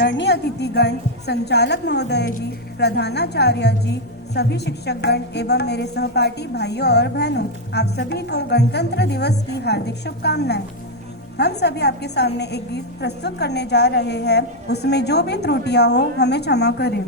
आदरणीय अतिथिगण, संचालक महोदय जी, प्रधानाचार्य जी, सभी शिक्षकगण एवं मेरे सहपाठी भाइयों और बहनों, आप सभी को गणतंत्र दिवस की हार्दिक शुभकामनाएं। हम सभी आपके सामने एक गीत प्रस्तुत करने जा रहे हैं। उसमें जो भी त्रुटियां हो हमें क्षमा करें।